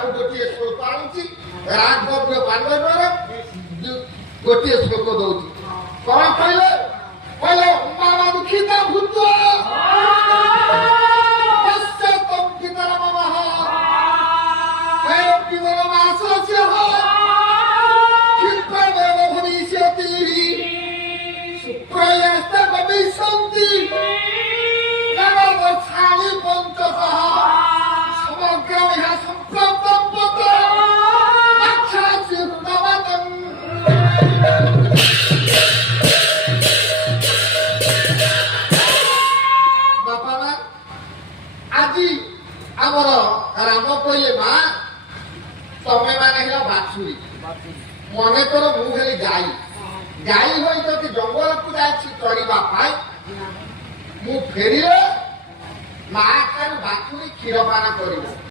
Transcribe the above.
ଆଉ ଗୋଟିଏ ଶ୍ଲୋକ ଆଣୁଛି ରାଗଭଦ୍ର ପାଣ୍ଡବର ଗୋଟିଏ ଶ୍ଲୋକ ଦଉଛି କଣ କହିଲେ କହିଲେ ଅମ୍ବାବା ଦୁଃଖିତ ଭୂତ ଆଜି ଆମର ରାମ କହିଲେ ମା ତମେ ମାନେ ହେଲା ବାଛୁରୀ ମନେକର ମୁଁ ହେଲି ଗାଈ ଗାଈ ହୋଇ ଯଦି ଜଙ୍ଗଲକୁ ଯାଇଛି ଚରିବା ପାଇଁ ମୁଁ ଫେରିଲେ ମା ଠାରୁ ବାଛୁରୀ କ୍ଷୀର ପାନ କରିବ